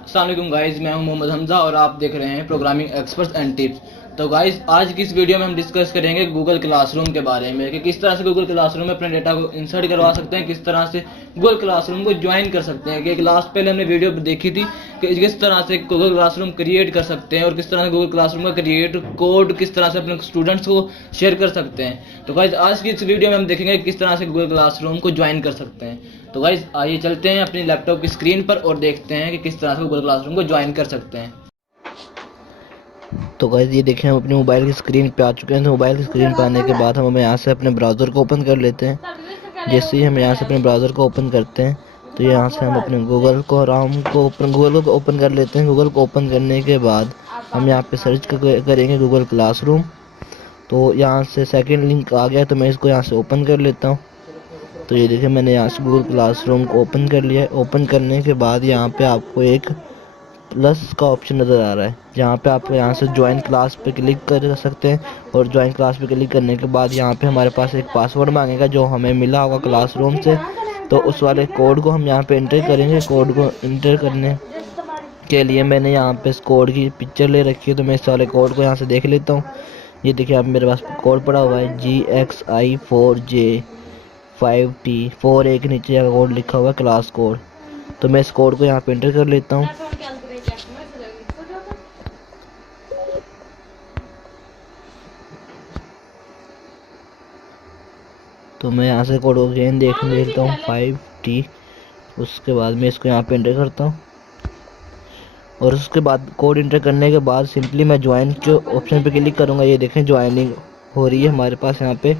अस्सलाम वालेकुम गाइस, मैं हूं मोहम्मद हमजा और आप देख रहे हैं प्रोग्रामिंग एक्सपर्ट्स एंड टिप्स। तो गाइस, आज की इस वीडियो में हम डिस्कस करेंगे गूगल क्लासरूम के बारे में कि किस तरह से गूगल क्लासरूम में अपने डेटा को इंसर्ट करवा सकते हैं, किस तरह से गूगल क्लासरूम को ज्वाइन कर सकते हैं। कि एक लास्ट पहले हमने वीडियो देखी थी कि किस तरह से गूगल क्लासरूम क्रिएट कर सकते हैं और किस तरह से गूगल क्लासरूम का क्रिएट कोड किस तरह से अपने स्टूडेंट्स को शेयर कर सकते हैं। तो गाइस, आज की इस वीडियो में हम देखेंगे किस तरह से गूगल क्लासरूम को ज्वाइन कर सकते हैं। तो गाइस, आइए चलते हैं अपनी लैपटॉप की स्क्रीन पर और देखते हैं कि किस तरह से गूगल क्लासरूम को ज्वाइन कर सकते हैं। तो गाइस, ये देखें हम अपने मोबाइल की स्क्रीन पे आ चुके हैं। तो मोबाइल की स्क्रीन पे आने के बाद हम यहाँ से अपने ब्राउज़र को ओपन कर लेते हैं। जैसे ही हम यहाँ से अपने ब्राउज़र को ओपन करते हैं तो यहाँ से हम अपने गूगल को ओपन कर लेते हैं। गूगल को ओपन करने के बाद हम यहाँ पे सर्च करेंगे गूगल क्लासरूम। तो यहाँ से सेकंड लिंक आ गया, तो मैं इसको यहाँ से ओपन कर लेता हूँ। तो ये देखिए, मैंने यहाँ से गूगल क्लासरूम को ओपन कर लिया है। ओपन करने के बाद यहाँ पे आपको एक प्लस का ऑप्शन नज़र आ रहा है, जहाँ पे आप यहाँ से ज्वाइन क्लास पे क्लिक कर सकते हैं। और ज्वाइन क्लास पे क्लिक करने के बाद यहाँ पे हमारे पास एक पासवर्ड मांगेगा जो हमें मिला होगा क्लासरूम से। तो उस वाले कोड को हम यहाँ पे एंटर करेंगे। कोड को एंटर करने के लिए मैंने यहाँ पे इस कोड की पिक्चर ले रखी है, तो मैं इस वाले कोड को यहाँ से देख लेता हूँ। ये देखिए, आप मेरे पास कोड पड़ा हुआ है GXI4J5T4, एक नीचे का कोड लिखा हुआ है क्लास कोड। तो मैं इस कोड को यहाँ पे एंटर कर लेता हूँ। तो मैं यहाँ से कोड को अगेन देखता हूँ 5T। उसके बाद मैं इसको यहाँ पे एंटर करता हूँ और उसके बाद कोड एंटर करने के बाद सिंपली मैं ज्वाइन के ऑप्शन पे क्लिक करूँगा। ये देखें, ज्वाइनिंग हो रही है हमारे पास यहाँ पे।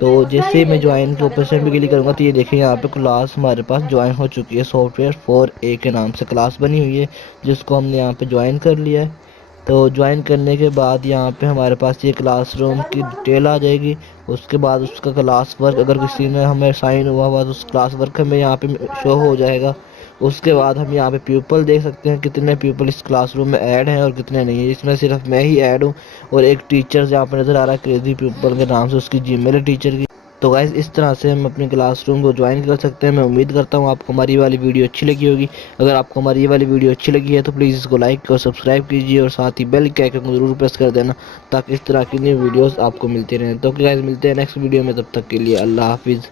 तो जैसे ही मैं ज्वाइन के ऑप्शन पे क्लिक करूँगा तो ये देखें, यहाँ पे क्लास हमारे पास ज्वाइन हो चुकी है। सॉफ्टवेयर 4A के नाम से क्लास बनी हुई है, जिसको हमने यहाँ पे ज्वाइन कर लिया है। तो ज्वाइन करने के बाद यहाँ पे हमारे पास ये क्लासरूम की डिटेल आ जाएगी। उसके बाद उसका क्लास वर्क अगर किसी ने हमें साइन हुआ तो उस क्लास वर्क हमें यहाँ पे शो हो जाएगा। उसके बाद हम यहाँ पे पीपल देख सकते हैं, कितने पीपल इस क्लासरूम में ऐड हैं और कितने नहीं है। इसमें सिर्फ मैं ही ऐड हूँ और एक टीचर यहाँ पे नज़र आ रहा है क्रेजी पीपल के नाम से, उसकी जीमेल है टीचर की। तो गाइस, इस तरह से हम अपने क्लासरूम को ज्वाइन कर सकते हैं। मैं उम्मीद करता हूँ आपको हमारी वाली वीडियो अच्छी लगी होगी। अगर आपको हमारी ये वाली वीडियो अच्छी लगी है तो प्लीज़ इसको लाइक और सब्सक्राइब कीजिए और साथ ही बेल के आइकन को जरूर प्रेस कर देना, ताकि इस तरह की न्यू वीडियोस आपको मिलती रहें। तो गाइस, मिलते हैं नेक्स्ट वीडियो में, तब तक के लिए अल्लाह हाफिज़।